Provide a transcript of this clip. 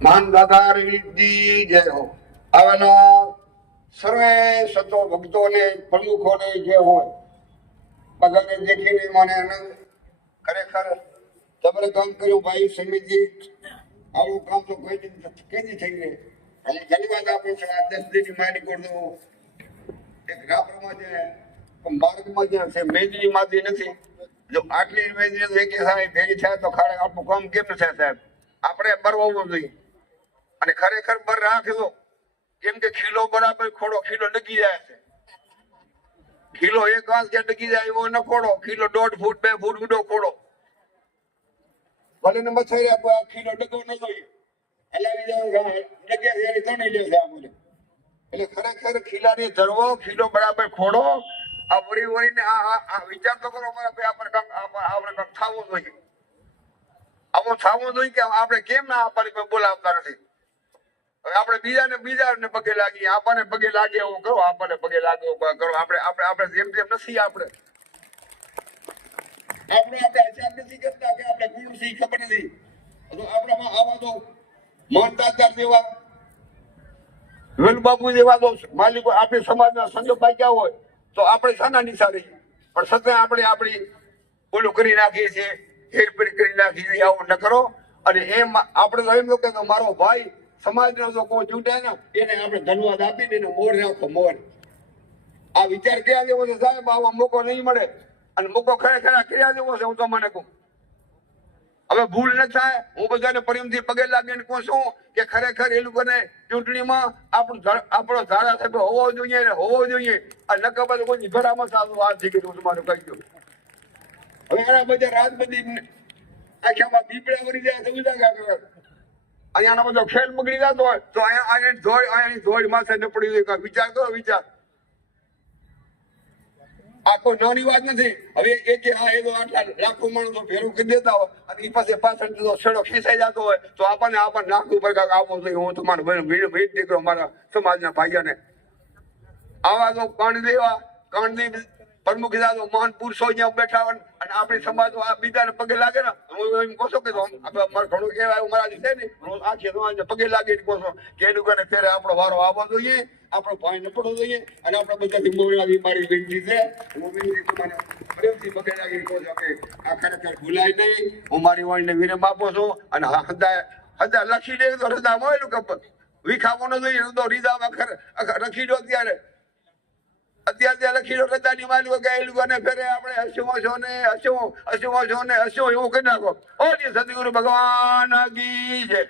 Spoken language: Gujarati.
મહાન દાદા રવિજી જય હો. આવેલા સર્વે સંતો ભક્તોને પ્રમુખોને જે હોય બધાને દેખીને મને આનંદ. ખરેખર તમારે કામ કર્યું ભાઈ સમિતિ. આવું કામ તો કોઈ કેદી થઈ ગયે. અમે ધન્યવાદ આપું છું. આ 10 દિનની મારી કરતો એક રાપરમાં છે માર્ગમાં જે છે મેદની માતી નથી. જો આટલી મેદની એક સાહેબ ભેગી થાય તો ખાડે આપણું કામ કેમ ન થાય સાહેબ? આપણે બરવાવું જોઈએ અને ખરેખર બર રાખજો. કેમ કે ખીલો બરાબર ખોડો ખીલો ડગી જાય છે. ખીલો એક વાસ કે ડગી જાય એવો ન ખોડો. ખીલો 1.5 ફૂટ 2 ફૂટ ઊંડો ખોડો ભલે ને મથાઈ આ ખીલો ડગો ન જોઈએ. હલાવી ડગે એની તણી લે છે આ બધું. એટલે ખરેખર ખીલાની ધરવો ખીલો બરાબર ખોડો. આ વળી વળીને આ વિચાર તો કરો મારા આપણે કંઈક થવું જોઈએ. આવો થવું જોઈએ કે આપણે કેમ ના આપણને કોઈ બોલાવતા નથી. હવે આપણે બીજાને પગે લાગીએ. આપણને પગે લાગે એવું કરો. આપણને પગે લાગે એવું કરો. આપણે જેમ તેમ નથી. આપણે હિસાબ નથી કરતા કે આપણે ગુરુ સી ખબર નથી. આપણામાં આવા તો મોહનદાસ જેવા વેલબાપુ જેવા તો માલિકો આપણી સમાજના સંજો પાક્યા હોય તો આપણે શાના નિશાળે. પણ છતાં આપણે આપણી ઓલું કરી નાખીએ છીએ. હેરફેર કરી નાખીએ છીએ. આવું ન કરો. અને એમ આપણે તો એમ કે મારો ભાઈ સમાજનો જો કોઈ ચૂંટાય ને એને આપણે ધન્યવાદ આપીને એને મોર રાખો મોર. આ વિચાર ક્યાં જેવો છે સાહેબ? આવા મોકો નહીં મળે. અને મોકો ખરેખર ક્યાં જેવો છે હું તો મને કહું. હવે ભૂલ ન થાય. હું બધાને પ્રેમથી પગે લાગીને કહું છું કે ખરેખર એ લોકોને ચૂંટણીમાં આપણો ધારાસભ્ય હોવો જોઈએ ને હોવો જોઈએ. આ નકબર કોઈ ઘડામાં સારું આ થઈ ગયું તમારું કહી દઉં. હવે એના બધા રાજબંધી આખામાં પીપળા વળી જાય છે ઉજાગા કરે. અહીંયાનો બધો ખેલ બગડી જતો હોય તો અહીંયાની ધોળ માથે ન પડી જાય. વિચાર કરો વિચાર. આ કોઈ નાની વાત નથી. હવે આટલા લાખો માણસો ભેરું કરી દેતા હોય અને એ પાસે પાછળ છેડો ખેંચાઈ જતો હોય તો આપણને નાક ઉપર કાંક આવવો જોઈએ. હું તમારો ભેટ દીકરો મારા સમાજના ભાઈઓને આવા તો કાંડદેવ પ્રમુખ મહાન પુરુષો અહીંયા બેઠા હોય અને આપણી સમાજ આ બીજાને પગે લાગે ને હું એમ કહું છું કે મારે ઘણું કહેવાય મારાથી છે ને આખી સમાજને પગે લાગે કહું છું કે એ લોકોને ત્યારે આપણો વારો આવવો જોઈએ. આપણો ભાઈ ન પડવો જોઈએ. અને આપણે બધાથી મોવડાવી મારી વિનંતી છે. હું વિનંતી તમારે પ્રેમથી પગે લાગી કહું છું કે આ ખરેખર ભૂલાય નહીં. હું મારી વાણીને વિનમ આપું છું. અને હદા લખી દે તો હૃદા મોયલું કે વિખાવો ન જોઈએ. તો રીદા લખી દો અત્યારે લખી દો રદાની માલિકો કે એ લોકોને ફેરે આપણે હસવો એવું કહી નાખો. ઓ જી સદગુરુ ભગવાન કી જય.